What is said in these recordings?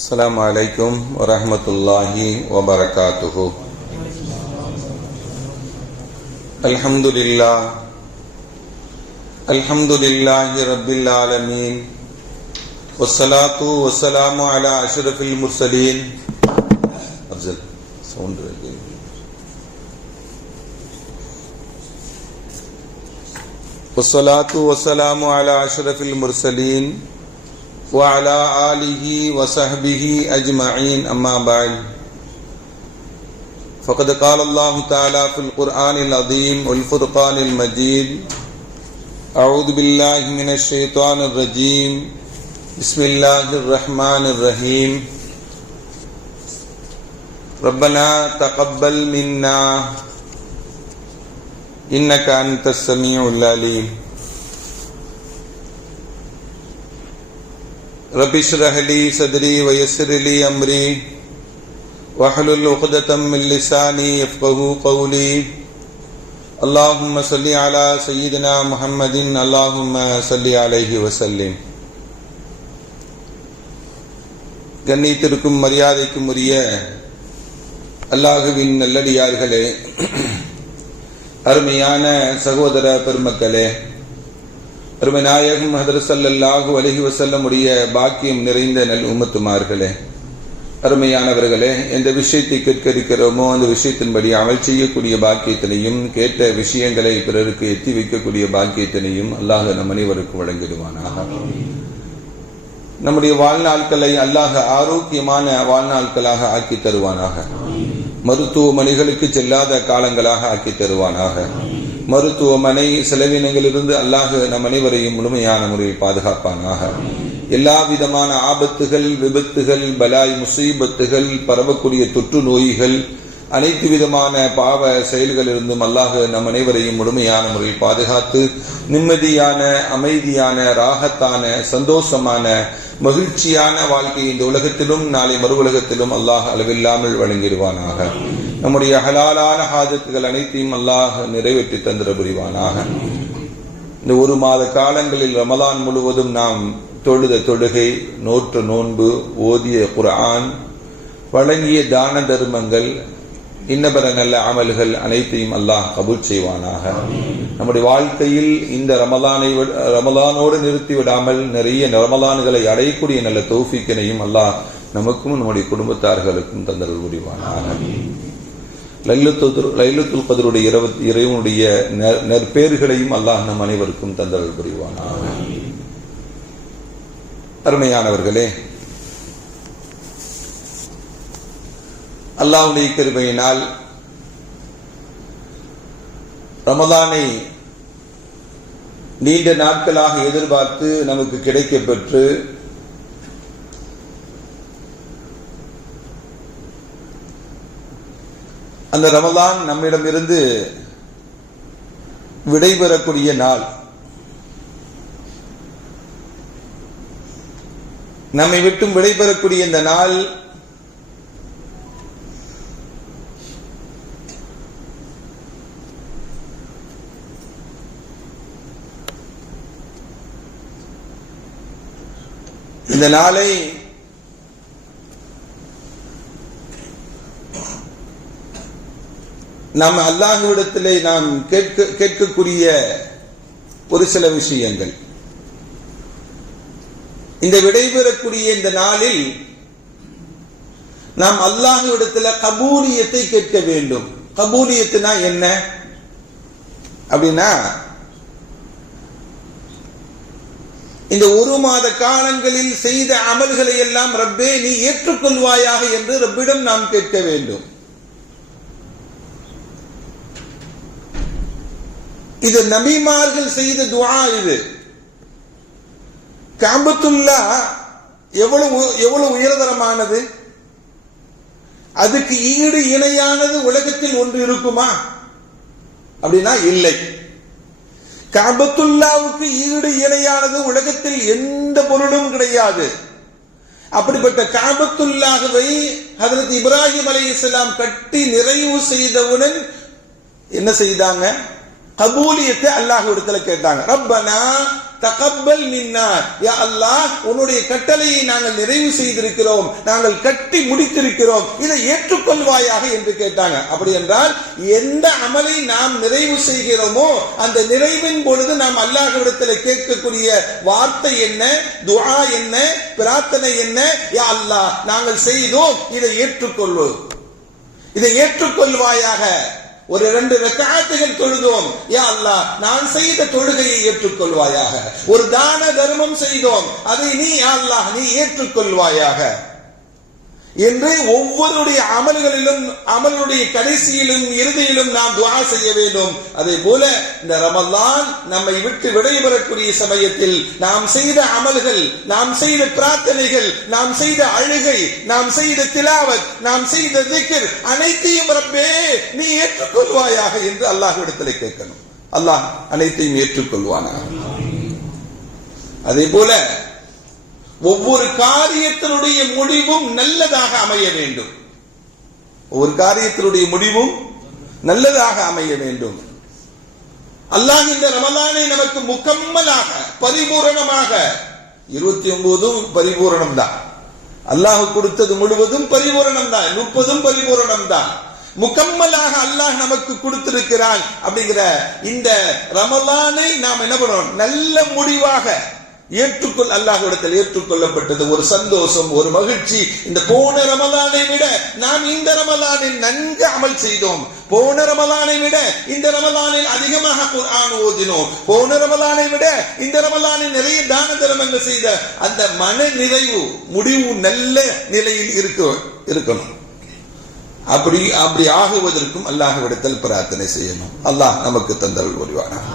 السلام عليكم ورحمة الله وبركاته. الحمد لله رب العالمين والصلاة والسلام على أشرف المرسلين والصلاة والسلام على أشرف المرسلين وعلى آله وصحبه أجمعين أما بعد فقد قال الله تعالى في القرآن العظيم والفرقان المجيد أعوذ بالله من الشيطان الرجيم بسم الله الرحمن الرحيم ربنا تقبل منا إنك أنت السميع العليم رب اشرح لي صدري ويسر لي أمري واحلل عقدة من لساني يفقهوا قولي اللهم صل على سيدنا محمد اللهم صل عليه وسلم. கண்ணியத்திற்கும் மரியாதைக்கும் உரிய அல்லாஹுவின் நல்லடியார்களே, அருமையான சகோதர பெருமக்களே, அருமை நாயகம் ஹதரத் ஸல்லல்லாஹு அலைஹி வஸல்லம் உடைய பாக்கியம் நிறைந்த நல் உம்மத்துமார்களே, அருமையானவர்களே, எந்த விஷயத்தை கேட்க இருக்கிறோமோ அந்த விஷயத்தின்படி அமல் செய்யக்கூடிய பாக்கியத்தினையும் கேட்ட விஷயங்களை பிறருக்கு எத்தி வைக்கக்கூடிய பாக்கியத்தினையும் அல்லாஹ் நம் அனைவருக்கும் வழங்கிடுவானாக. நம்முடைய வாழ்நாட்களை அல்லாஹ் ஆரோக்கியமான வாழ்நாட்களாக ஆக்கி தருவானாக. மருத்துவமனைகளுக்கு செல்லாத காலங்களாக ஆக்கி தருவானாக. மருத்துவமனை செலவினங்களிலிருந்து அல்லாஹ் நம் அனைவரையும் முழுமையான முறையில் பாதுகாப்பானாக. எல்லா விதமான ஆபத்துகள், விபத்துகள், பலாய், முசீபத்துகள், பரவக்கூடிய தொற்று நோய்கள், அனைத்து விதமான பாவ செயல்களிலிருந்தும் அல்லாஹ் நம் அனைவரையும் முழுமையான முறையில் பாதுகாத்து நிம்மதியான, அமைதியான, ராகத்தான, சந்தோஷமான, மகிழ்ச்சியான வாழ்க்கை இந்த உலகத்திலும் நாளை மறு உலகத்திலும் அல்லாஹ் அளவில்லாமல் வழங்கிடுவானாக. நம்முடைய ஹலாலான ஹாஜத்துகள் அனைத்தையும் அல்லாஹ் நிறைவேற்றி தந்திர புரிவானாக. இந்த ஒரு மாத காலங்களில் ரமலான் முழுவதும் நாம் தொழுத தொழுகை, நோற்ற நோன்பு, ஓதிய குர்ஆன், வழங்கிய தான தர்மங்கள், இன்னபர நல்ல அமல்கள் அனைத்தையும் அல்லாஹ் கபூல் செய்வானாக. நம்முடைய வாழ்க்கையில் இந்த ரமலானோடு நிறுத்திவிடாமல் நிறைய ரமலான்களை அடையக்கூடிய நல்ல தௌஃபீக்கினையும் அல்லாஹ் நமக்கும் நம்முடைய குடும்பத்தார்களுக்கும் தந்தல் புரிவானாக. லைலத்துல் கத்ருடைய இறைவனுடைய நற்பேறுகளையும் அல்லாஹ் நம் அனைவருக்கும் தந்தல் புரிவானாக. அருமையானவர்களே, அல்லாஹ்வுடைய கிருபையினால் ரமலானை நீண்ட நாட்களாக எதிர்பார்த்து நமக்கு கிடைக்கப் பெற்று அந்த ரமலான் நம்மிடமிருந்து விடைபெறக்கூடிய நாள், நம்மை விட்டும் விடைபெறக்கூடிய இந்த நாள் இந்த நாளை நாம் அல்லாஹ்விடத்திலே நாம் கேட்கக்கூடிய ஒரு சில விஷயங்கள், இந்த விடைபெறக்கூடிய இந்த நாளில் நாம் அல்லாஹ்விடத்தில் கபூலியத்தை கேட்க வேண்டும். கபூலியத்துனா என்ன அப்படின்னா, இந்த ஒரு மாத காலங்களில் செய்த அமல்களை எல்லாம் ரப்பே நீ ஏற்றுக்கொள்வாயாக என்று ரப்பிடம் நாம் கேட்க வேண்டும். இது நபிமார்கள் செய்த துஆ. இது கஅபத்துல்லா எவ்வளவு உயர்தரமானது, அதுக்கு ஈடு இணையானது உலகத்தில் ஒன்று இருக்குமா அப்படின்னா இல்லை. கஅபத்துல்லாவுக்கு ஈடு இணையானது உலகத்தில் எந்த பொருளும் கிடையாது. அப்படிப்பட்ட கஅபத்துல்லாஹ்வை ஹஜ்ரத் இப்ராஹிம் அலைஹிஸ்ஸலாம் கட்டி நிறைவு செய்தவுடன் என்ன செய்தாங்க? கபூலியத்தை அல்லாஹ்விடத்துல கேட்டாங்க. ரப்பனா தகப்பல் மின்னா, யா அல்லாஹ் உன்னுடைய கட்டளையை நாங்கள் நிறைவு செய்திருக்கிறோம், நாங்கள் கட்டி முடித்திருக்கிறோம், இதை ஏற்றுக்கொள்வாயாக என்று கேட்டாங்க. அப்படி என்றால் எந்த அமலை நாம் நிறைவு செய்கிறோமோ அந்த நிறைவின் பொழுது நாம் அல்லாஹ்விடத்தில் கேட்கக்கூடிய வார்த்தை என்ன, துஆ என்ன, பிரார்த்தனை என்ன? யா அல்லாஹ் நாங்கள் செய்தோம், இதை ஏற்றுக்கொள்வோம், இதை ஏற்றுக்கொள்வாயாக. ஒரு 2 ரக்அத்துகள் தொழுதோம், யா அல்லாஹ் நான் செய்த தொழுகையை ஏற்றுக்கொள்வாயாக. ஒரு தான தர்மம் செய்தோம், அதை நீ யா அல்லாஹ் நீ ஏற்றுக்கொள்வாயாக என்று ஒவ்வொருடைய அமல்களிலும், அமலுடைய கடைசியிலும் இறுதியிலும் நாம் துஆ செய்ய வேண்டும். அதே போல இந்த ரமலான் நம்மை விட்டு விடைபெறக்கூடிய சமயத்தில் நாம் செய்த அமல்கள், நாம் செய்த பிரார்த்தனைகள், நாம் செய்த அழுகை, நாம் செய்த திலாவத், நாம் செய்த திக்ர் அனைத்தையும் ரப்பே நீ ஏற்றுக்கொள்வாயாக என்று அல்லாஹ்விடத்தில் கேட்கணும். அல்லாஹ் அனைத்தையும் ஏற்றுக்கொள்வானாக. அதே போல ஒவ்வொரு காரியத்தினுடைய முடிவும் நல்லதாக அமைய வேண்டும். ஒவ்வொரு காரியத்தினுடைய முடிவும் நல்லதாக அமைய வேண்டும். அல்லாஹ் இந்த ரமலானை நமக்கு முக்கம்மலாக, பரிபூரணமாக, 29 பரிபூரணம் தான், அல்லாஹ் கொடுத்தது முழுவதும் பரிபூரணம் தான், 30 பரிபூரணம் தான், முக்கம்மலாக அல்லாஹ் நமக்கு கொடுத்திருக்கிறான். அப்படிங்கிற இந்த ரமலானை நாம் என்ன பண்ணணும்? நல்ல முடிவாக அல்லாஹ்விடத்தில் ஏற்றுக்கொள்ளப்பட்டது. ஒரு சந்தோஷம், ஒரு மகிழ்ச்சி. இந்த போன ரமலானை விட நாம் இந்த ரமலானில் நன்கு அமல் செய்தோம், போன ரமலானை விட இந்த ரமலானில் அதிகமாக குர்ஆன் ஓதினோம், போன ரமலானை விட இந்த ரமலானில் நிறைய தான தர்மங்கள் செய்த அந்த மன நிறைவு, முடிவு நல்ல நிலையில் இருக்கணும். அப்படி ஆகுவதற்கும் அல்லாஹ்விடத்தில் பிரார்த்தனை செய்யணும். அல்லாஹ் நமக்கு தந்தருள் புரிவானாக.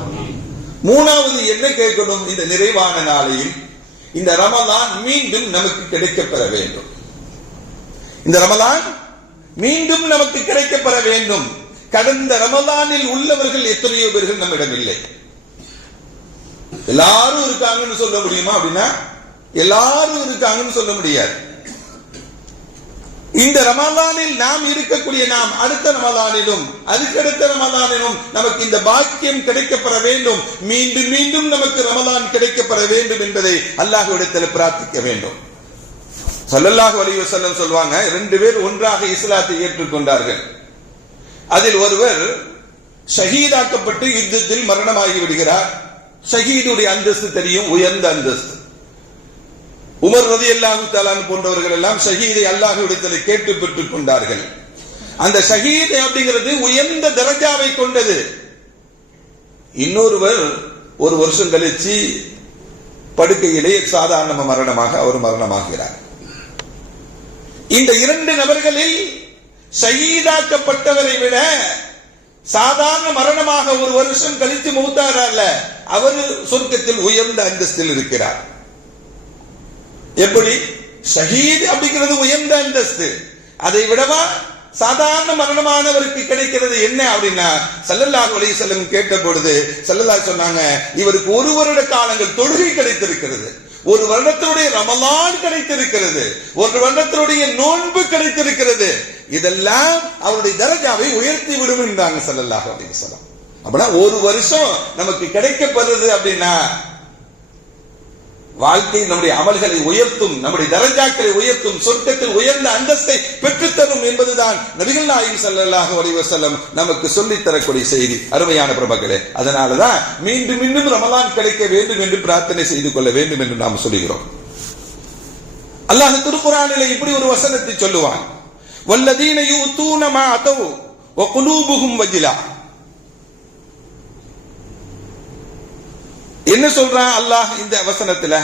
மூணாவது என்ன கேட்கணும்? இந்த நிறைவான நாளையில் இந்த ரமலான் மீண்டும் நமக்கு கிடைக்கப்பெற வேண்டும். இந்த ரமலான் மீண்டும் நமக்கு கிடைக்கப்பெற வேண்டும். கடந்த ரமலானில் உள்ளவர்கள் எத்தனையோ பேர்கள் நம்மிடம் இல்லை. எல்லாரும் இருக்காங்கன்னு சொல்ல முடியுமா? அப்படின்னா எல்லாரும் இருக்காங்கன்னு சொல்ல முடியாது. இந்த ரமலானில் நாம் இருக்கக்கூடிய நாம் அடுத்த ரமலானிலும் அதுக்கடுத்த ரமலானிலும் நமக்கு இந்த பாக்கியம் கிடைக்கப்பெற வேண்டும். மீண்டும் மீண்டும் நமக்கு ரமலான் கிடைக்கப்பெற வேண்டும் என்பதை அல்லாஹ்விடத்தில் பிரார்த்திக்க வேண்டும். ஸல்லல்லாஹு அலைஹி வஸல்லம் சொல்வாங்க, 2 பேர் ஒன்றாக இஸ்லாத்தை ஏற்றுக்கொண்டார்கள். அதில் ஒருவர் ஷஹீதாக்கப்பட்டு யுத்தத்தில் மரணமாகி விடுகிறார். ஷஹீதுடைய அந்தஸ்து தெரியும், உயர்ந்த அந்தஸ்து. உமர் ரலியல்லாஹு தஆலா போன்றவர்கள் எல்லாம் ஷஹீதை அல்லாஹ்விடத்தில் கேட்டு பெற்றுக் கொண்டார்கள். அந்த ஷஹீத் அப்படிங்கிறது உயர்ந்த தரஜாவை கொண்டது. இன்னொருவர் 1 வருஷம் கழிச்சு படுக்கையிலே சாதாரண மரணமாக அவர் மரணமாகிறார். இந்த 2 நபர்களில் ஷஹீதாக்கப்பட்டவரை விட சாதாரண மரணமாக 1 வருஷம் கழித்து மௌத்தாகிறார்ல, அவர் சொர்க்கத்தில் உயர்ந்த அந்தஸ்தில் இருக்கிறார். எப்படி? ஷஹீத் அப்படிங்கிறது உயர்ந்த அந்தஸ்து. அதை விடவா சாதாரண மரணமானவருக்கு கிடைக்கிறது என்ன அப்படின்னா, ஸல்லல்லாஹு அலைஹி வஸல்லம் கேட்ட பொழுது ஸல்லல்லாஹு சொன்னாங்க, இவருக்கு 1 வருட காலங்கள் தொழுகை கிடைத்திருக்கிறது, 1 வருடத்தினுடைய ரமலான் கிடைத்திருக்கிறது, 1 வருடத்தினுடைய நோன்பு கிடைத்திருக்கிறது. இதெல்லாம் அவருடைய தரஜாவை உயர்த்தி விடும் என்றாங்க ஸல்லல்லாஹு அலைஹி வஸல்லம். அப்படின்னா 1 வருஷம் நமக்கு கிடைக்கப்படுறது அப்படின்னா வாழ்க்கை நம்முடைய அமல்களை உயர்த்தும், நம்முடைய தரஜாக்களை உயர்த்தும், சொர்க்கத்தில் உயர்ந்த அந்தஸ்தை பெற்றுத்தரும் என்பதுதான் நபிகள் நாயகம் ஸல்லல்லாஹு அலைஹி வஸல்லம் நமக்கு சொல்லித் தரக்கூடிய செய்தி. அருமையான பிரபுக்களே, அதனாலதான் மீண்டும் மீண்டும் ரமலான் கிடைக்க வேண்டும் என்று பிரார்த்தனை செய்து கொள்ள வேண்டும் என்று நாம் சொல்லுகிறோம். அல்லாஹ் திருக்குர்ஆனிலே இப்படி ஒரு வசனத்தை சொல்லுவான், வல்லதீன யூதூன மா அதவு வ குலூபுஹும் வஜிலா. என்ன சொல்றான் அல்லாஹ் இந்த வசனத்துல?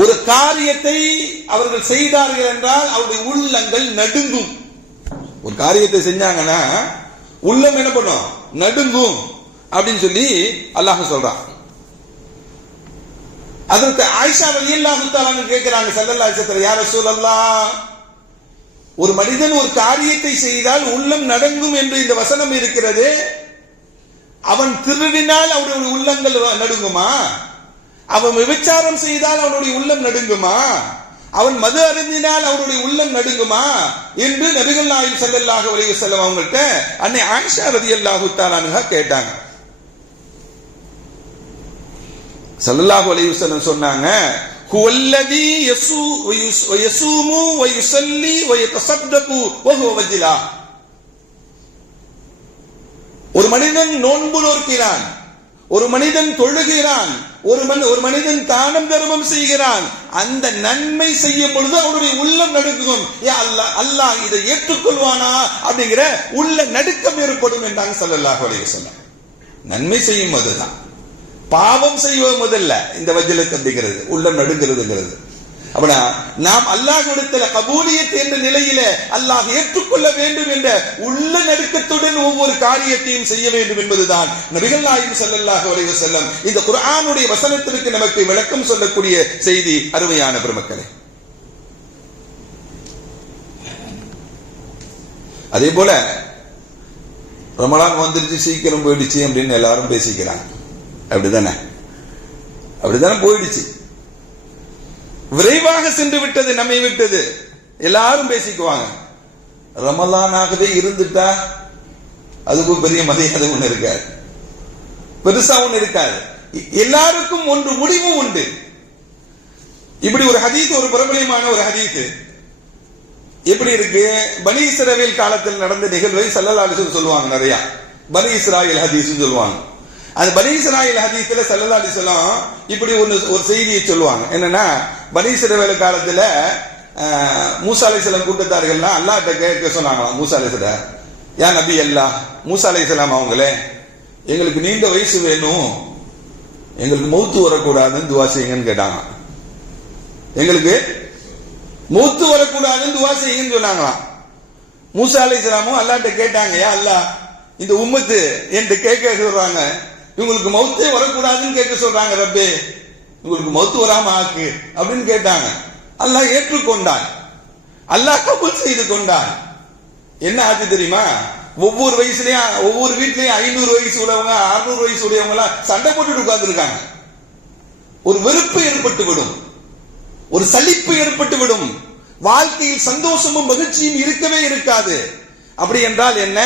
ஒரு காரியத்தை அவர்கள் செய்தார்கள் என்றால் அவருடைய உள்ளங்கள் நடுங்கும். ஒரு காரியத்தை செஞ்சாங்கன்னா உள்ளம் என்ன பண்ணும்? நடுங்கும் அப்படின்னு சொல்லி அல்லாஹ் சொல்றான். அதற்கு ஆயிஷா ரலியல்லாஹு தஆலா கேட்கிறாங்க ஸல்லல்லாஹு அலைஹி வஸல்லம், யா ரசூலல்லாஹ், ஒரு மனிதன் ஒரு காரியத்தை செய்தால் உள்ளம் நடுங்கும் என்று இந்த வசனம் இருக்கிறது, அவன் திருடினால் அவனுடைய உள்ளங்கள் நடுங்குமா? அவன் விபச்சாரம் செய்தால் அவனுடைய உள்ளம் நடுங்குமா? அவன் மது அருந்தினால் அவனுடைய உள்ளம் நடுங்குமா என்று நபிகள் நாயகம் ஸல்லல்லாஹு அலைஹி வஸல்லம் அவங்கள்ட்ட அன்னை ஆயிஷா ரலியல்லாஹு தஆலா கேட்டாங்க. ஸல்லல்லாஹு அலைஹி வஸல்லம் சொன்னாங்க, ஹுவல்லதி யஸூமு வ யுஸல்லி வ யதஸத்தகு வ ஹுவ வஜிலா. ஒரு மனிதன் நோன்பு நோக்கிறான், ஒரு மனிதன் தொழுகிறான், ஒரு மனிதன் தானம் தர்மம் செய்கிறான். அந்த நன்மை செய்யும் பொழுது அவருடைய உள்ளம் நடுக்கும். அல்லாஹ் இதை ஏற்றுக்கொள்வானா அப்படிங்கிற உள்ள நடுக்கம் ஏற்படும் என்றாங்க ஸல்லல்லாஹு அலைஹி வஸல்லம். நன்மை செய்யும் போதுதான், பாவம் செய்வது முதல்ல இந்த வஜ்லத் அப்படிங்கிறது, உள்ளம் நடுங்கிறதுங்கிறது. அப்படின்னா நாம் அல்லாஹ்விடத்தில் கபூலியத் என்ற நிலையில அல்லாஹ் ஏற்றுக்கொள்ள வேண்டும் என்ற உள்ள நடுக்கத்துடன் ஒவ்வொரு காரியத்தையும் செய்ய வேண்டும் என்பதுதான் நபிகள் நாயகம் ஸல்லல்லாஹு அலைஹி வஸல்லம் இந்த குர்ஆனுடைய வசனத்திற்கு நமக்கு விளக்கம் சொல்லக்கூடிய செய்தி. அருமையான பெருமக்களே, அதே போல ரமலான் வந்துருச்சு, சீக்கிரம் போயிடுச்சு அப்படின்னு எல்லாரும் பேசிக்கிறாங்க. அப்படிதானே போயிடுச்சு, விரைவாக சென்று விட்டது, நம்மை விட்டது, எல்லாரும் பேசிக்குவாங்க. ரமலானாகவே இருந்துட்டா அதுக்கு பெரிய மரியாதை ஒண்ணு இருக்காது, பெருசா ஒண்ணு இருக்காது. எல்லாருக்கும் ஒன்று முடிவு உண்டு. இப்படி ஒரு ஹதீஸ், ஒரு பிரபலமான ஒரு ஹதீஸ் எப்படி இருக்கு, பனி இஸ்ராயேல் காலத்தில் நடந்த நிகழ்வை ஸல்லல்லாஹு அலைஹி வஸல்லம் சொல்லுவாங்க. நிறைய பனி இஸ்ராயேல் ஹதீஸ் சொல்லுவாங்க. அந்த பனி இஸ்ராயேல் ஹதீஸ்ல ஸல்லல்லாஹு அலைஹி வஸல்லம் இப்படி ஒரு செய்தியை சொல்லுவாங்க. என்னன்னா, பனி இஸ்ராயேல் காலத்துல மூசா அலைஹிஸ்ஸலாம் கூட்டத்தார்கள்லாம் அல்லாஹ்ட்ட கேட்க சொன்னாங்களாம். மூசா அலைஹிஸ்ஸலாம், யா நபி அல்லாஹ், மூசா அலைஹிஸ்ஸலாம் அவங்களே, எங்களுக்கு நீண்ட வயசு வேணும், எங்களுக்கு மௌத்து வரக்கூடாதுன்னு துவா செய்யுங்கன்னு கேட்டாங்க. எங்களுக்கு மௌத்து வரக்கூடாதுன்னு துவா செய்யுங்கன்னு சொன்னாங்களாம். மூசா அலைஹிஸ்ஸலாமும் அல்லாஹ்ட்ட கேட்டாங்க, யா அல்லாஹ், இந்த உம்மத்து என்று கேட்க சொல்றாங்க, இவங்களுக்கு மௌத்தே வரக்கூடாதுன்னு கேட்க சொல்றாங்க, ரப்பே உங்களுக்கு மௌத்து வராம ஆக்கு அப்படின்னு கேட்டாங்க. அல்லாஹ் ஏற்றுக்கொண்டான், அல்லாஹ் கபூல் செய்து கொண்டான். என்ன ஆச்சு தெரியுமா, ஒவ்வொரு வயசுலயும் ஒவ்வொரு வீட்லயும் 500 வயசு உள்ளவங்க 600 வயசு உடையவங்க எல்லாம் சண்டை போட்டுட்டு உட்கார்ந்து இருக்காங்க. ஒரு வெறுப்பு ஏற்பட்டு விடும், ஒரு சலிப்பு ஏற்பட்டு விடும், வாழ்க்கையில் சந்தோஷமும் மகிழ்ச்சியும் இருக்கவே இருக்காது. அப்படி என்றால் என்ன,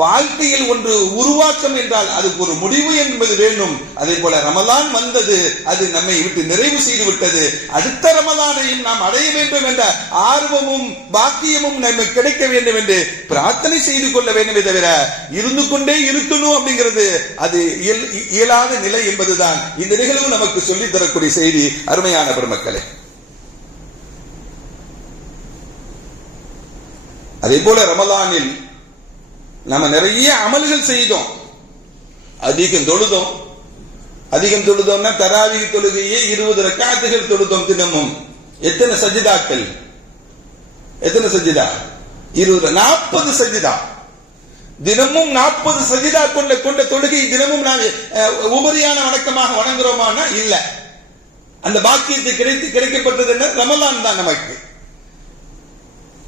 வாழ்க்கையில் ஒன்று உருவாக்கம் என்றால் அதுக்கு ஒரு முடிவு என்பது வேண்டும். அதே போல ரமலான் வந்தது, அது நம்மை விட்டு நிறைவு செய்து விட்டது. அடுத்த ரமலானையும் நாம் அடைய வேண்டும் என்ற ஆர்வமும் பாக்கியமும் நமக்கு கிடைக்க வேண்டும் என்று பிரார்த்தனை செய்து கொள்ள வேண்டுமே தவிர இருந்து கொண்டே இருக்கணும் அப்படிங்கிறது அது இயலாத நிலை என்பதுதான் இந்த நிகழ்வு நமக்கு சொல்லித் தரக்கூடிய செய்தி. அருமையான பெருமக்களே, அதே போல ரமலானில் நம்ம நிறைய அமல்கள் செய்தோம், அதிகம் தொழுதோம்னா தராவீஹ் தொழுகையே 20 ரக்காத்துகள் தொழுதோம் தினமும். எத்தனை சஜிதாக்கள், எத்தனை சஜிதா, 40 சஜிதா தினமும். 40 சஜிதா கொண்ட தொழுகை தினமும் நாங்கள் உபரியான வணக்கமாக வணங்குறோமானா இல்ல. அந்த பாக்கியத்தை கிடைக்கப்பட்டது என்ன, ரமலான் தான் நமக்கு.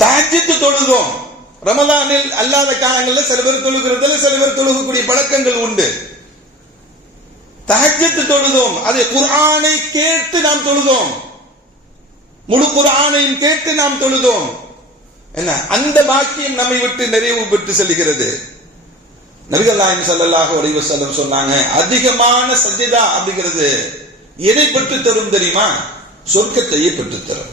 தஹஜ்ஜுத் தொழுதோம், ரமலானில் அல்லாத காலங்களில் சில பேர் தொழுகிறதுல சில பேர் தொழுகக்கூடிய பழக்கங்கள் உண்டு. தஹஜ்ஜுத் தொழுதோம், அதை குர்ஆனை கேட்டு நாம் தொழுதோம், முழு குர்ஆனையும் கேட்டு நாம் தொழுதோம். என்ன, அந்த பாக்கியம் நம்மை விட்டு நிறைவு பெற்று செல்கிறது. நபிகள் நாயகம் ஸல்லல்லாஹு அலைஹி வஸல்லம் சொன்னாங்க, அதிகமான சஜ்தா அப்படிங்கிறது எதை பெற்று தரும் தெரியுமா, சொர்க்கத்தையே பெற்று தரும்.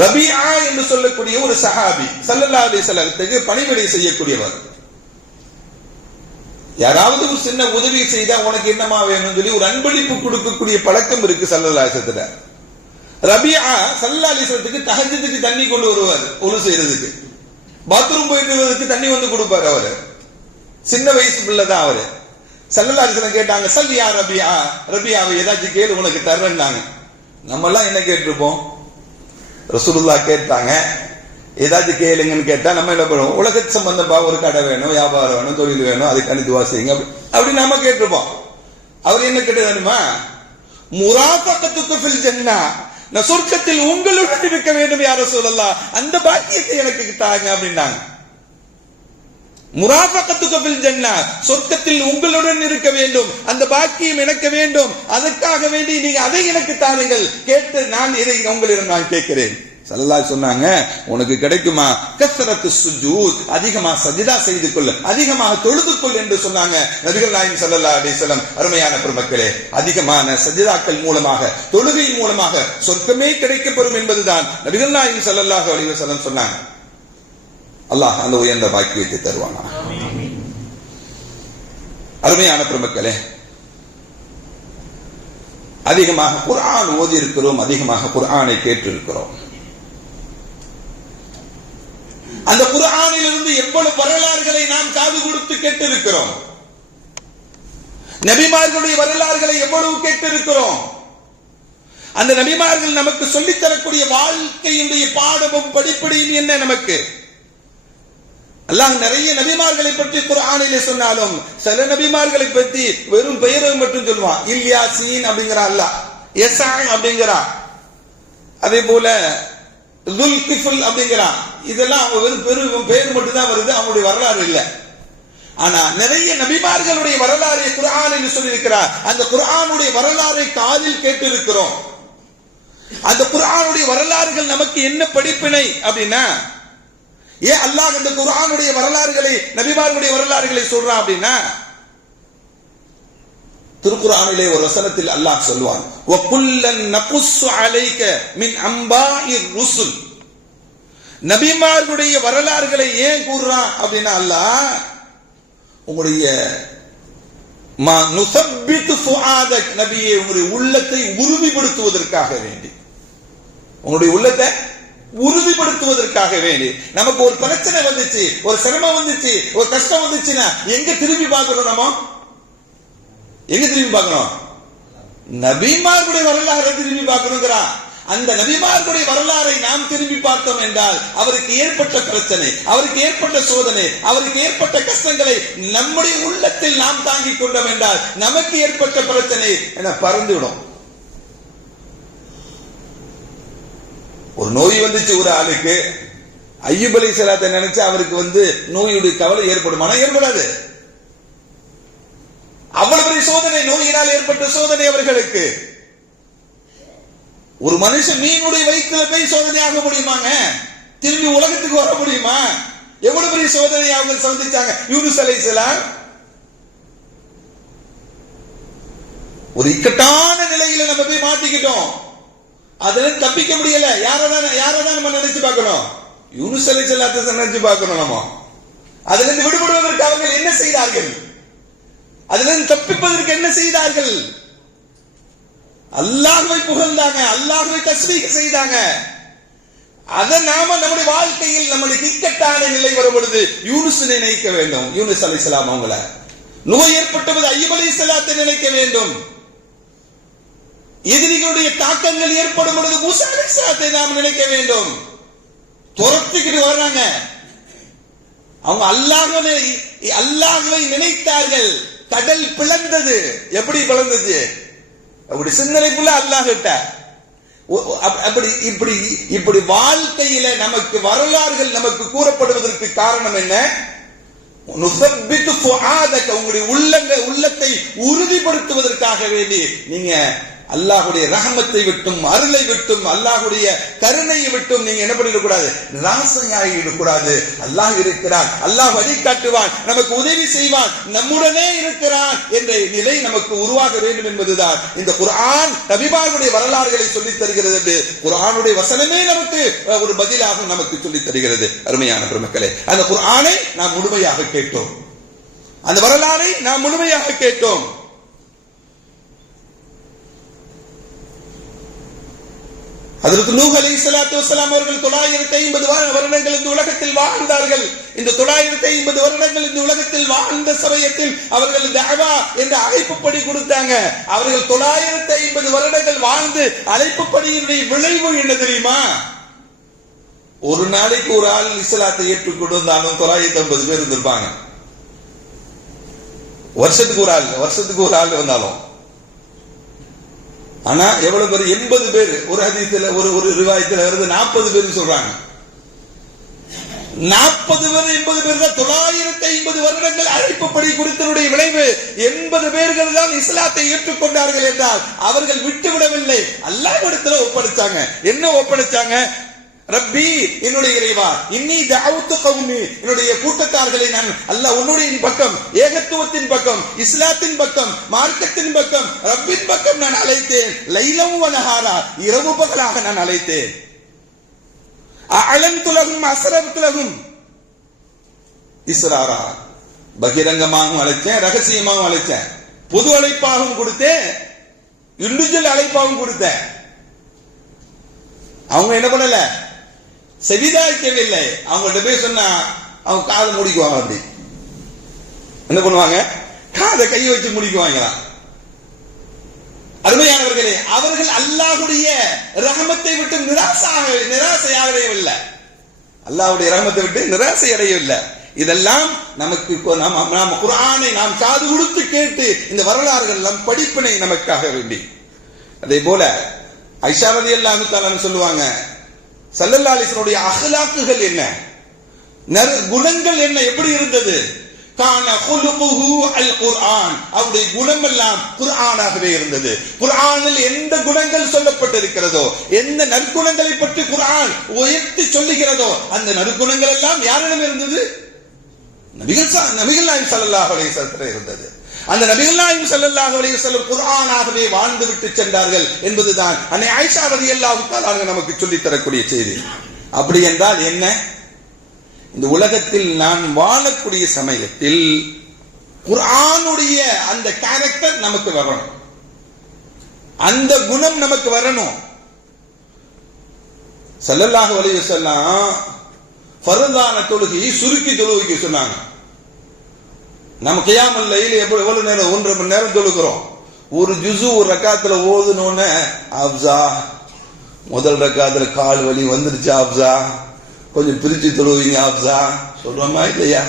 ரபிஆ என்று சொல்லக்கூடிய ஒரு சஹாபி ஸல்லல்லாஹு அலைஹி வஸல்லத்துக்கு பணிவிடை செய்யக்கூடியவர். யாராவது ஒரு சின்ன உதவி செய்தா உனக்கு என்னமா வேணும்னு சொல்லி ஒரு அன்பளிப்பு கொடுக்கக்கூடிய பழக்கம் இருக்கு ஸல்லல்லாஹு அலைஹி வஸல்லம். ரபிஆ ஸல்லல்லாஹு அலைஹி வஸல்லத்துக்கு தஹஜ்ஜுதுக்கு தண்ணி கொண்டு வருவார், ஒழு செய்யறதுக்கு, பாத்ரூம் போயிட்டு வரதுக்கு தண்ணி வந்து கொடுப்பாரு. அவரு சின்ன வயசு பிள்ளை தான் அவரு. ஸல்லல்லாஹு அலைஹி வஸல்லம் கேட்டாங்க, சல்லியா ரபிஆ, ரபிஆவை ஏதாச்சும் கேளு உனக்கு தர்றேன்னாங்க. நம்ம எல்லாம் என்ன கேட்டிருப்போம், ரசூலுல்லாஹ் கேட்டாங்க ஏதாச்சும் கேளுங்கன்னு கேட்டா நம்ம என்ன பண்ணுவோம், உலகத்து சம்பந்தமா ஒரு கடை வேணும், வியாபாரம் வேணும், தொழில் வேணும், அதுக்கான துவா செய்யுங்க அப்படி நாம கேட்டிருப்போம். அவர் என்ன கேட்டது தெரியுமா, முராஃபகத்துக்கு ஃபில் ஜன்னah, நான் சொர்க்கத்தில் உங்களுடன் இருக்க வேண்டும் யா ரசூலல்லாஹ், அந்த பாக்கியத்தை எனக்கு தாங்க அப்படின்னாங்க. முராஃபகத்துக்கு ஃபில் ஜன்னah, சொர்க்கத்தில் உங்களுடன் இருக்க வேண்டும், அந்த பாக்கியம் எனக்கு வேண்டும், அதற்காக வேண்டி நீங்க அதை எனக்கு தாருங்கள், கேட்டு நான் இதை உங்களிடம் நான் கேட்கிறேன். ஸல்லல்லாஹு சொன்னாங்க, உனக்கு கிடைக்குமா கஸ்ரத்து சுஜூத், அதிகமா சஜிதா செய்து கொள், அதிகமாக தொழுது கொள் என்று சொன்னாங்க நபிகள் நாயகம் ஸல்லல்லாஹு அலைஹி வஸல்லம். அருமையான பெருமக்களே, அதிகமான சஜிதாக்கள் மூலமாக, தொழுகை மூலமாக சொர்க்கமே கிடைக்கப்பெறும் என்பதுதான் நபிகள் நாயகம் ஸல்லல்லாஹு அலைஹி வஸல்லம் சொன்னாங்க. அல்லாஹ் அந்த உயர்ந்த பாக்கியத்தை தருவானா. அருமையான பெருமக்களே, அதிகமாக குர்ஆன் ஓதி இருக்கிறோம், அதிகமாக குர்ஆனை கேட்டு இருக்கிறோம். அந்த குர்ஆனிலிருந்து எவ்வளவு வரலாறுகளை நாம் காது கொடுத்து கேட்டு இருக்கிறோம். நபிமார்களுடைய வரலாறுகளை எவ்வளவு கேட்டு இருக்கிறோம். அந்த நபிமார்கள் நமக்கு சொல்லித் தரக்கூடிய வாழ்க்கையுடைய பாடமும் படிப்படியும் என்ன நமக்கு. அல்லாஹ் நிறைய நபிமார்களை பற்றி குர்ஆனிலே சொன்னாலும் சில நபிமார்களை பற்றி வெறும் பெயரை மட்டும் சொல்லுவான். இல்யாசீன் அப்படிங்கிறான் அல்லாஹ், யஸா அப்படிங்கிறான், அதே போல துல்கிஃபுல் அப்படிங்கிறான். இதெல்லாம் வெறும் பெயர் மட்டும் தான் வருது, அவங்களுடைய வரலாறு இல்லை. ஆனா நிறைய நபிமார்களுடைய வரலாறை குர்ஆனில் சொல்லி இருக்கிறார். அந்த குர்ஆனுடைய வரலாறை காதில் கேட்டு இருக்கிறோம். அந்த குர்ஆனுடைய வரலாறுகள் நமக்கு என்ன படிப்பினை அப்படின்னா, ஏன் அல்லாஹ் இந்த குர்ஆனுடைய வரலாறுகளை, நபிமார்களுடைய வரலாறுகளை சொல்றான் அப்படின்னா, திருக்குர்ஆனிலே ஒரு வசனத்தில் அல்லாஹ் சொல்வான், வகுல்லன் நகுஸ்ஸு அலைக மின் அம்பாஇர் ருசுல். நபிமார்களுடைய வரலாறுகளை ஏன் கூறுறான் அப்படின்னா, அல்லாஹ் உங்களுடைய நுஸப்பித்து ஃபுஆதக், நபியே உங்களுடைய உள்ளத்தை உறுதிப்படுத்துவதற்காக வேண்டி, உங்களுடைய உள்ளத்தை உறுதிப்படுத்துவதற்காக வேண்டி. நமக்கு ஒரு பிரச்சனை வந்துச்சு, ஒரு சிரமம் வந்துச்சு, ஒரு கஷ்டம் வந்துச்சுன்னா எங்க திரும்பி பார்க்கணும்? நம்ம எங்க திரும்பி பார்க்கணும்? நபிமார்களுடைய வரலாறை திரும்பி பார்க்கணுங்கிறான். அந்த நபிமார்களுடைய வரலாறை நாம் திரும்பி பார்த்தோம் என்றால், அவருக்கு ஏற்பட்ட பிரச்சனை, அவருக்கு ஏற்பட்ட சோதனை, அவருக்கு ஏற்பட்ட கஷ்டங்களை நம்முடைய உள்ளத்தில் நாம் தாங்கிக் கொண்டோம் என்றால் நமக்கு ஏற்பட்ட பிரச்சனை என பறந்துவிடும். ஒரு நோய் வந்துச்சு ஒரு ஆளுக்கு, அய்யூப் அலைஹிஸ்ஸலாத்தை நினைச்சு அவருக்கு நோயுடைய கவலை ஏற்படுமானா? ஏற்படாது. அவ்வளவு பெரிய சோதனை, நோயினால் ஏற்பட்ட சோதனை அவர்களுக்கு. ஒரு மனுஷன் மீனுடைய வயிற்றுல போய் சோதனையாக முடியுமாங்க? திரும்பி உலகத்துக்கு வர முடியுமா? எவ்வளவு பெரிய சோதனை அவங்க சந்திச்சாங்க. யூனுஸ் அலைஹிஸ்ஸலாம் ஒரு இக்கட்டான நிலையில நம்ம போய் மாட்டிக்கிட்டோம், அதுல தப்பிக்க முடியல. யாரதான் நம்ம நினைச்சு பார்க்கணும்? யூனுஸ் அலைஹிஸ்ஸலாத்தை நினைச்சு பார்க்கணும். நம்ம அதிலிருந்து விடுபடுவதற்கு அவர்கள் என்ன செய்தார்கள்? அதிலிருந்து தப்பிப்பதற்கு என்ன செய்தார்கள்? அல்லாஹ்வை புகழ்ந்தாங்க, அல்லாஹ்வை தஸ்பீஹ் செய்தாங்க. அதை நாம நம்முடைய வாழ்க்கையில் நம்முடைய இக்கட்டான நிலை வரும்பொழுது யூனுஸ் நினைக்க வேண்டும். யூனுஸ் அலைஹிஸ்ஸலாம் அவங்கள. நோய் ஏற்பட்டது அய்யூப் அலைஹிஸ்ஸலாத்தை நினைக்க வேண்டும். எதிரிகளுடைய தாக்கங்கள் ஏற்படும் பொழுது மூசா அலைஹிஸ்ஸலாத்தை நாம் நினைக்க வேண்டும். துரத்திக்கிட்டு வர்றாங்க, அவங்க அல்லாஹ்வை நினைத்தார்கள். கடல் பிளந்தது. எப்படி பிளந்தது? அப்படி சிந்தனைக்குள்ள அல்லாஹ் கிட்ட. அப்படி இப்படி வாழ்க்கையில நமக்கு வரலாறுகள் நமக்கு கூறப்படுவதற்கு காரணம் என்ன? நுஸப்பித்து ஃபுஆதக, உங்களுடைய உள்ளத்தை உறுதிப்படுத்துவதற்காக வேண்டி நீங்க அல்லாஹ்வுடைய ரஹமத்தை விட்டும், அருளை விட்டும், அல்லாஹ்வுடைய கருணையை விட்டும் நீங்க என்ன பண்ணிடக்கூடாது? நிராசையாகிடக்கூடாது. அல்லாஹ் இருக்கிறான், அல்லாஹ் வழிகாட்டுவான், நமக்கு உதவி செய்வான், நம்முடனே இருக்கிறான் என்ற நிலை நமக்கு உருவாக வேண்டும் என்பதுதான் இந்த குர்ஆன் நபிமார்களுடைய வரலாறுகளை சொல்லித் தருகிறது என்று குர்ஆனுடைய வசனமே நமக்கு ஒரு பதிலாக நமக்கு சொல்லித் தருகிறது. அருமையான பெருமக்களே, அந்த குர்ஆனை நாம் முழுமையாக கேட்டோம், அந்த வரலாறை நாம் முழுமையாக கேட்டோம். ஹஜ்ரத் நூஹ் அலைஹிஸ்ஸலாத்து வஸ்ஸலாம் அவர்கள் 950 வருடங்கள் இந்த உலகத்தில் வாழ்ந்தார்கள். இந்த 950 வருடங்கள் இந்த உலகத்தில் வாழ்ந்த சமயத்தில் அவர்கள் தஅவா என்ற அழைப்புப்படி கொடுத்தாங்க. அவர்கள் 950 வருடங்கள் வாழ்ந்து அழைப்புப்படியினுடைய விளைவு என்ன தெரியுமா? ஒரு நாளைக்கு ஒரு ஆள் இஸ்லாத்தை ஏற்றுக்கொண்டு வந்தாலும் 950 பேர் இருந்திருப்பாங்க. வருஷத்துக்கு ஒரு ஆள் வந்தாலும். ஆனா எவ்வளவு பேர்? 80 பேர். ஒரு ஹதீஸ்ல ஒரு ரிவாயத்துல வருது 40 பேர் சொல்றாங்க. 40 பேர் 80 பேர் தான் 950 வருடங்கள் அழைப்புப்படி குறித்தனுடைய விளைவு. 80 பேர்கள் தான் இஸ்லாத்தை ஏற்றுக்கொண்டார்கள் என்றால் அவர்கள் விட்டுவிடவில்லை, அல்லாஹ்விடத்தில் ஒப்படைச்சாங்க. என்ன ஒப்படைச்சாங்க? ரப்பி என்னுடைய இறைவா, இன்னி தஅவுது கௌமி என்னுடைய கூட்டத்தார்களை நான் அல்லாஹ் உன்னுடைய பக்கம், ஏகத்துவத்தின் பக்கம், இஸ்லாத்தின் பக்கம், மார்க்கத்தின் பக்கம், ரப்பின் பக்கம் நான் அழைத்தேன். லைலம் வ நஹாரா இரவு பகலாக நான் அழைத்தேன். அஅலன்து லஹும் அஸ்ரர்து லஹும் இஸ்ராரா பகிரங்கமாகவும் அழைச்சேன், ரகசியமாகவும் அழைச்சேன், பொது அழைப்பாகவும் கொடுத்தேன், இண்டிவிஜுவல் அழைப்பாகவும் கொடுத்தேன். அவங்க என்ன பண்ணல, செவிதாய்க்கவில்லை. அவங்கள்ட்ட போய் சொன்னா அவங்க காதை முடிக்குவாங்க. அப்படி என்ன பண்ணுவாங்க, காதை கையை வச்சு முடிக்குவாங்க. அருமையானவர்களே, அவர்கள் அல்லாஹ்வுடைய ரஹமத்தை விட்டு நிராசையாகவில்லை, அல்லாஹ்வுடைய ரஹமத்தை விட்டு நிராசை அடையவில்லை. இதெல்லாம் நமக்கு நாம் குர்ஆனை நாம் காது கொடுத்து கேட்டு இந்த வரலாறுகள் எல்லாம் படிப்பினை நமக்காக வேண்டி. அதே போல ஐஷா ரலியல்லாஹு தஆலா சொல்லுவாங்க, ஸல்லல்லாஹு அலைஹி வஸல்லம் அஹ்லாக்குகள் என்ன, குணங்கள் என்ன, எப்படி இருந்தது? கான குலுகுஹு அல் குர்ஆன், அவருடைய குணம் எல்லாம் குர்ஆனாகவே இருந்தது. குர்ஆனில் எந்த குணங்கள் சொல்லப்பட்டிருக்கிறதோ, எந்த நற்குணங்களை பற்றி குர்ஆன் உயர்த்தி சொல்லுகிறதோ அந்த நற்குணங்கள் எல்லாம் யாரிடம் இருந்தது? நபிகள் நாயகம் ஸல்லல்லாஹு அலைஹி வஸல்லம் இருந்தது. அந்த நபிகள் நாயகம் ஸல்லல்லாஹு அலைஹி வஸல்லம் குர்ஆனாகவே வாழ்ந்து விட்டு சென்றார்கள் என்பதுதான் அன்னை ஆயிஷா ரலியல்லாஹு தஆலா நமக்கு சொல்லித் தரக்கூடிய செய்தி. அப்படி என்றால் என்ன, இந்த உலகத்தில் நான் வாழக்கூடிய சமயத்தில் குர்ஆனுடைய அந்த கேரக்டர் நமக்கு வரணும், அந்த குணம் நமக்கு வரணும். ஸல்லல்லாஹு அலைஹி வஸல்லம் ஃபர்தான தொழுகையை சுருக்கி தொழுகைக்கு சொன்னாங்க. நம்ம கியாமுல் லைல் எவ்வளவு நேரம், 1.5 மணி நேரம் தொழுகிறோம். ஒரு ஜுசு ஒரு ரக்காத்துல ஓதுனோன்னு அப்சா, முதல் ரக்காத்துல கால் வலி வந்துருச்சு அப்சா, கொஞ்சம் பிரிச்சு தொழுவீங்க அப்சா சொல்றோமா இல்லையா?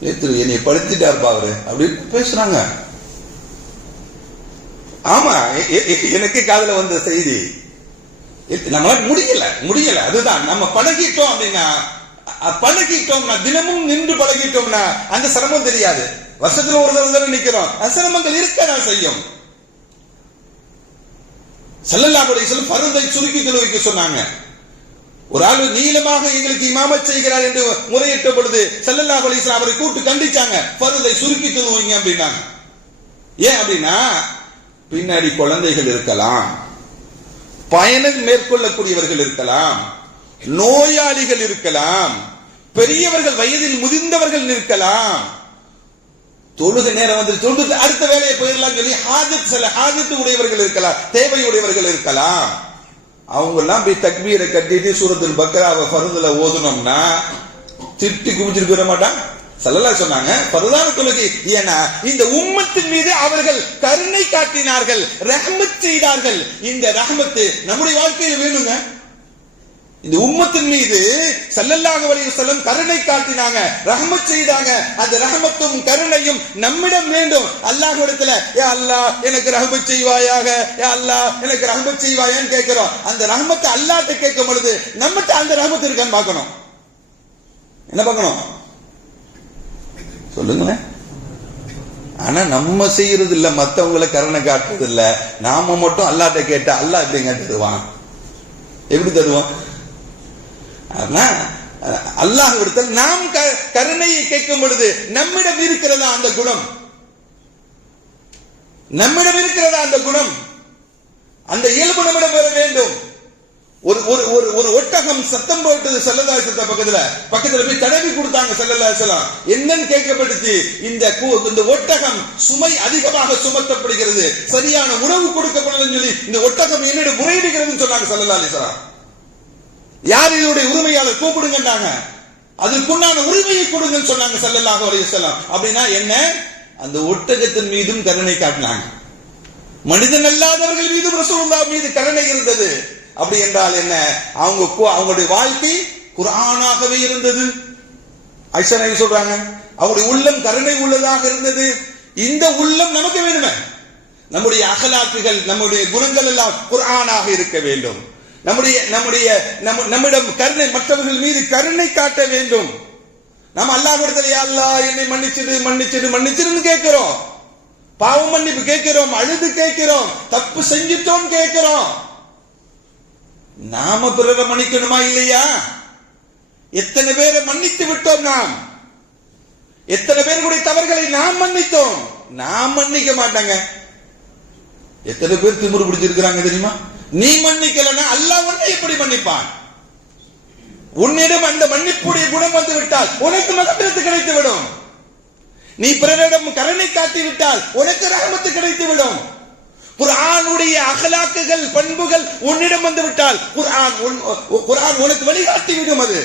நேற்று என்னை படுத்திட்டாருப்பா அவரு அப்படின்னு பேசுறாங்க. ஆமா, எனக்கு காதுல வந்த செய்தி. நம்மளால முடியல. அதுதான் நம்ம பழகிட்டோம் அப்படின்னா, பழகிட்டோம்னா, தினமும் நின்று பழகிட்டோம்னா அந்த சிரமம் தெரியாது. வருஷத்துல ஒரு தடவை நிக்கிறோம், சிரமங்கள் இருக்கதான் செய்யும். ஸல்லல்லாஹு அலைஹி வஸல்லம் ஃபர்தை சுருக்கி தொழுகைக்கு சொன்னாங்க. ஒரு ஆள் நீளமாக எங்களுக்கு இமாமத் செய்கிறார் என்று முறையிட்ட பொழுது ஸல்லல்லாஹு அலைஹி வஸல்லம் அவரை கூப்பிட்டு கண்டிச்சாங்க, ஃபர்தை சுருக்கி தொழுவீங்க அப்படின்னாங்க. ஏன் அப்படின்னா, பின்னாடி குழந்தைகள் இருக்கலாம், பயணம் மேற்கொள்ளக்கூடியவர்கள் இருக்கலாம், நோயாளிகள் இருக்கலாம், பெரியவர்கள் வயதில் முதிர்ந்தவர்கள் இருக்கலாம். தொழுகை நேரம் வந்து தொழுது அடுத்த வேலையை போயிடலாம் சொல்லி ஹாஜத் உடையவர்கள் இருக்கலாம், தேவை உடையவர்கள் இருக்கலாம். அவங்க எல்லாம் போய் தக்பீரை கட்டிட்டு சூரத்துல் பக்ராவை ஃபர்துல ஓதுனோம்னா திட்டி குமிச்சிட்டு போயிட மாட்டான். ஸல்லல்லாஹு சொன்னாங்க ஃபர்தான தொழுகை. ஏன்னா இந்த உம்மத்தின் மீது அவர்கள் கருணை காட்டினார்கள், ரஹ்மத் செய்தார்கள். இந்த ரஹ்மத் நம்முடைய வாழ்க்கையில் வேணுங்க. இந்த உம்மத்தின் மீது ஸல்லல்லாஹு அலைஹி வஸல்லம் கருணை காட்டினாங்க, ரஹ்மத் செய்தாங்க. அந்த ரஹ்மத்தும் கருணையும் நம்மிடம் வேண்டும். அல்லாஹ்விடத்துல யா அல்லாஹ் எனக்கு ரஹ்மத் செய்வாயாக, யா அல்லாஹ் எனக்கு ரஹ்மத் செய்வாயான்னு கேட்கிறோம். அந்த ரஹ்மத்தை அல்லாஹ்ட்ட கேட்கும் பொழுது நம்மகிட்ட அந்த ரஹ்மத் இருக்கான்னு பார்க்கணும். என்ன பார்க்கணும் சொல்லுங்களேன். ஆனா நம்ம செய்யறது இல்ல, மத்தவங்களை கருணை காட்டுறது இல்ல. நாம மட்டும் அல்லாஹ்ட்ட கேட்டா அல்லாஹ் எப்படிங்க தருவான்? எப்படி தருவான்? அல்லாஹ்விடத்தில் நாம் கருணையை கேட்கும் பொழுது நம்மிடம் இருக்கிறதா அந்த குணம்? நம்மிடம் இருக்கிறதா அந்த குணம்? அந்த இயல்பு நம்மிடம் வர வேண்டும். ஒரு ஒட்டகம் சத்தம் போட்டது ஸல்லல்லாஹு அலைஹி வஸல்லம் பக்கத்துல போய் தடவி கொடுத்தாங்க ஸல்லல்லாஹு அலைஹி வஸல்லம். என்னன்னு கேட்கப்பட்டுச்சு, இந்த ஒட்டகம் சுமை அதிகமாக சுமத்தப்படுகிறது, சரியான உணவு கொடுக்கப்படலன்னு சொல்லி இந்த ஒட்டகம் என்னிடம் முறையிடுகிறதுன்னு சொன்னாங்க ஸல்லல்லாஹு அலைஹி வஸல்லம். யார் இதனுடைய உரிமையாளர் கூப்பிடுங்கன்னாங்க. அதுக்குண்டான உரிமையை கொடுங்கன்னு சொன்னாங்க ஸல்லல்லாஹு அலைஹி வஸல்லம். அப்படின்னா என்ன, அந்த ஒட்டகத்தின் மீதும் கருணை காட்டினாங்க, மனிதன் அல்லாதவர்கள் மீதும் ரசூலுல்லாஹ் மீது கருணை இருந்தது. அப்படி என்றால் என்ன, அவங்களுடைய வாழ்க்கை குர்ஆனாகவே இருந்தது. ஆயிஷா நாயகி சொல்றாங்க, அவருடைய உள்ளம் கருணை உள்ளதாக இருந்தது. இந்த உள்ளம் நமக்கு வேணுமே. நம்முடைய அகலாக்குகள், நம்முடைய குணங்கள் எல்லாம் குர்ஆனாக இருக்க வேண்டும். நம்மிடம் கருணை, மற்றவர்கள் மீது கருணை காட்ட வேண்டும். நம்ம அல்லாஹ்விடத்தில் யா அல்லாஹ் என்னை மன்னிச்சிடுன்னு கேட்கிறோம், பாவ மன்னிப்பு கேட்கிறோம், அழுது கேட்கிறோம், தப்பு செஞ்சிட்டோம் கேட்கிறோம். நாம பிறரை மன்னிக்கணுமா இல்லையா? எத்தனை பேரை மன்னித்து விட்டோம் நாம்? எத்தனை பேருடைய தவறுகளை நாம் மன்னித்தோம்? நாம் மன்னிக்க மாட்டாங்க. எத்தனை பேர் திமிரு பிடிச்சிருக்கிறாங்க தெரியுமா? நீ மன்னிக்கலன்னா அல்லாஹ் உன்னை எப்படி மன்னிப்பான்? உன்னிடம் அந்த மன்னிப்புடைய குணம் வந்து விட்டால் உனக்கு மகபிரத்து கிடைத்து விடும். நீ பிறரிடம் கருணை காட்டி விட்டால் உனக்கு ரஹமத்து கிடைத்து விடும். குர்ஆனுடைய அகலாக்குகள் பண்புகள் உன்னிடம் வந்து விட்டால் குர்ஆன் உனக்கு வழிகாட்டி விடும். அது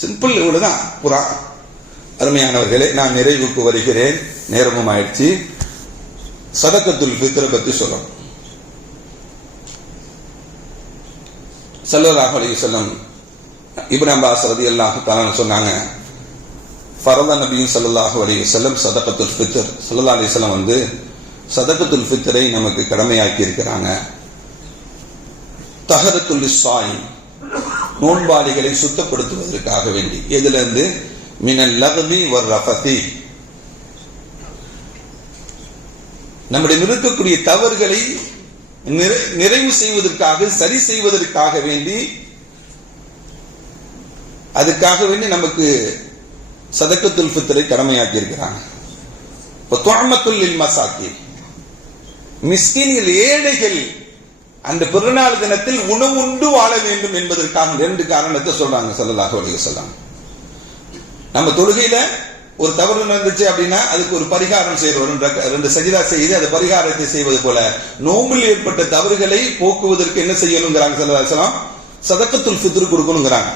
சிம்பிள், இவ்வளவுதான் குர்ஆன். அருமையானவர்களே, நான் நிறைவுக்கு வருகிறேன், நேரமும் ஆயிடுச்சு. சதகத்துல் ஃபித்ர பத்தி சொல்லணும். ஸல்லல்லாஹு அலைஹி வஸல்லம் இப்னு அப்பாஸ் ரலியல்லாஹு தஆலா சொன்னாங்க, ஃபரத நபி ஸல்லல்லாஹு அலைஹி வஸல்லம் சதகத்துல் ஃபித்ர். ஸல்லல்லாஹு அலைஹி வஸல்லம் வந்து சதகத்துல் ஃபித்ரை நமக்கு கடமையாக்கி இருக்கிறாங்க. தஹரத்துல் லிஸ்ஸாயிம், நோன்பாளிகளை சுத்தப்படுத்துவதற்காக வேண்டி. எதுல இருந்து? மினல் லக்வி வர் ரஃபதி, நம்முடைய இருக்கக்கூடிய தவறுகளை நிறைவு செய்வதற்காக, சரி செய்வதற்காக வேண்டி, அதுக்காக வேண்டி நமக்கு சதகத்துல் ஃபித்ரை கடமையாக்கி இருக்கிறாங்க. துஅமத்துல் லில் மசாகின், மிஸ்கீன்கள் ஏழைகள் அந்த பிறநாள் தினத்தில் உணவு உண்டு வாழ வேண்டும் என்பதற்காக 2 காரணத்தை சொல்றாங்க ஸல்லல்லாஹு அலைஹி வஸல்லம். நம்ம தொழுகையில ஒரு தவறு நடந்துச்சு அப்படின்னா அதுக்கு ஒரு பரிகாரம் செய்யறோம். 2 சஜிதா செய்து அது பரிகாரத்தை செய்வது போல நோம்பில் ஏற்பட்ட தவறுகளை போக்குவதற்கு என்ன செய்யணுங்கிறாங்க ஸல்லல்லாஹு அலைஹி வஸல்லம்? சதகத்துல் ஃபித்ர் கொடுக்கணுங்கிறாங்க.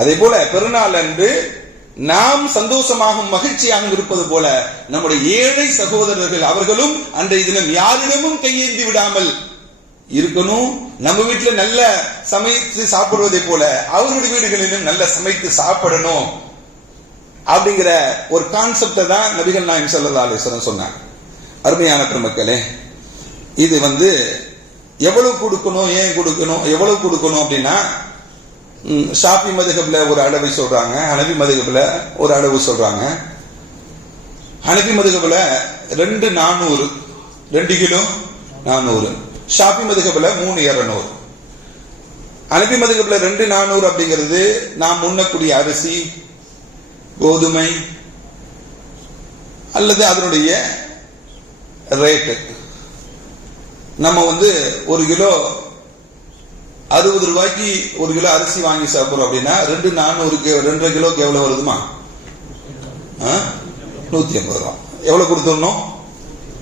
அதே போல பெருநாள் அன்று நாம் சந்தோஷமாக மகிழ்ச்சியாக இருப்பது போல நம்முடைய ஏழை சகோதரர்கள் அவர்களும் அன்றைய தினம் யாரிடமும் கையேந்தி விடாமல் இருக்கணும். நம்ம வீட்டுல நல்ல சமைத்து சாப்பிடுவதை போல அவருடைய வீடுகளிலும் நல்ல சமைத்து சாப்பிடணும் அப்படிங்கிற ஒரு கான்செப்டை தான் நபிகள் நாயகம் ஸல்லல்லாஹு அலைஹி வஸல்லம் சொன்னாங்க. அருமையான பெருமக்களே, இது எவ்வளவு கொடுக்கணும், ஏன் கொடுக்கணும், எவ்வளவு கொடுக்கணும் அப்படின்னா, ஷாஃபி மதுஹப்ல ஒரு அளவு சொல்றாங்க, ஹனபி மதுஹப்ல ஒரு அளவு சொல்றாங்க. ஹனபி மதுஹப்ல 2 கிலோ 400, ஷாஃபி மதுஹப்ல 3,200. ஹனபி மதுஹப்ல 2,400 அப்படிங்கிறது நாம் உண்ணக்கூடிய அரிசி, கோதுமை அல்லது அதனுடைய ரேட்டு. நம்ம 1 கிலோ 60 ரூபாய்க்கு 1 கிலோ அரிசி வாங்கி சாப்பிடுறோம் அப்படின்னா 2,400 கிலோக்கு எவ்வளவு வருதுமா? 150 ரூபா. எவ்வளவு கொடுத்துடணும்?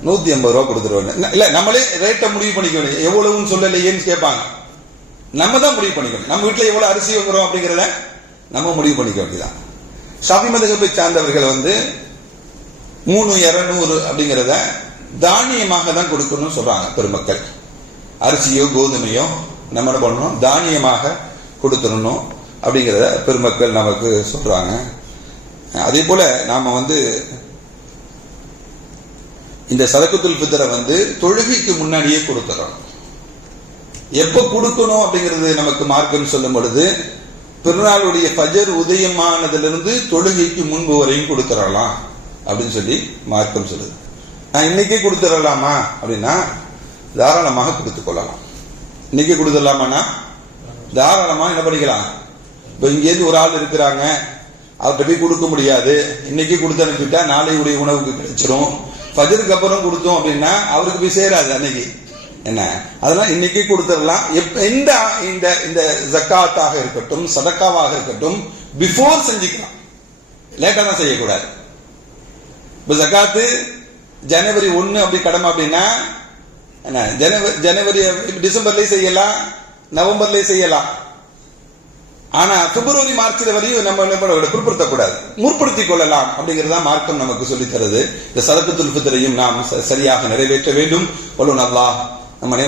150 ரூபா கொடுத்துருவோம். இல்ல, நம்மளே ரேட்டை முடிவு பண்ணிக்கணும். எவ்வளவுன்னு சொல்லலையேன்னு கேட்பாங்க. நம்ம தான் முடிவு பண்ணிக்கணும். நம்ம வீட்டுல எவ்வளவு அரிசி வாங்குறோம் அப்படிங்கறத நம்ம முடிவு பண்ணிக்க வேண்டியதான். ஷாஃபி மதுஹபை சார்ந்தவர்கள் 3,200 அப்படிங்கிறத தானியமாக தான் கொடுக்கணும்னு சொல்றாங்க பெருமக்கள். அரிசியோ கோதுமையோ நம்ம என்ன பண்ணணும்? தானியமாக கொடுத்துடணும் அப்படிங்கிறத பெருமக்கள் நமக்கு சொல்றாங்க. அதே போல நாம இந்த சதகத்துல் ஃபித்ரை தொழுகைக்கு முன்னாடியே கொடுத்துறோம். எப்ப கொடுக்கணும் அப்படிங்கிறது நமக்கு மார்க்கம் சொல்லும் பொழுது, பெருநாளுடைய ஃபஜர் உதயமானதிலிருந்து தொழுகைக்கு முன்பு வரையும் கொடுத்துடலாம் அப்படின்னு சொல்லி மார்க்கம் சொல்லுது. நான் இன்னைக்கே கொடுத்துடலாமா அப்படின்னா தாராளமாக கொடுத்துக் கொள்ளலாம். இன்னைக்கு கொடுத்துடலாமான்னா தாராளமா என்ன பண்ணிக்கலாம். இப்ப இங்கேருந்து ஒரு ஆள் இருக்கிறாங்க, அவர்கிட்ட போய் கொடுக்க முடியாது. இன்னைக்கு கொடுத்து அனுப்பிட்டா நாளையுடைய உணவுக்கு கிடைச்சிரும். ஃபஜருக்கு அப்புறம் கொடுத்தோம் அப்படின்னா அவருக்கு போய் சேராது அன்னைக்கு. என்ன, அதெல்லாம் இன்னைக்கு கொடுத்துடலாம். இந்த ஜக்காத்தாக இருக்கட்டும், சதக்காவாக இருக்கட்டும், பிஃபோர் செஞ்சுக்கலாம், லேட்டா தான் செய்யக்கூடாது. இப்ப ஜக்காத்து ஜனவரி 1 அப்படி கடமை அப்படின்னா என்ன, ஜனவரி டிசம்பர்லயே செய்யலாம், நவம்பர்லயே செய்யலாம். ஆனா பிப்ரவரி மார்ச் வரையும் நம்ம பிற்படுத்தக்கூடாது, முற்படுத்திக் கொள்ளலாம் அப்படிங்கறத மார்க்கம் நமக்கு சொல்லித் தருது. இந்த சதகத்துல் ஃபித்ரையும் நாம் சரியாக நிறைவேற்ற வேண்டும். வல்லோன் அல்லாஹ்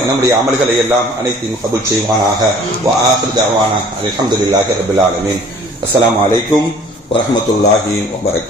நம்முடைய அமல்களை எல்லாம் அனைத்தையும் கபூல் செய்வானாக. வ ஆகிரு தஅவானா அல்ஹம்துலில்லாஹி ரப்பில் ஆலமீன். அஸ்ஸலாமு அலைக்கும் வ ரஹ்மத்துல்லாஹி வ பரகாத்துஹு.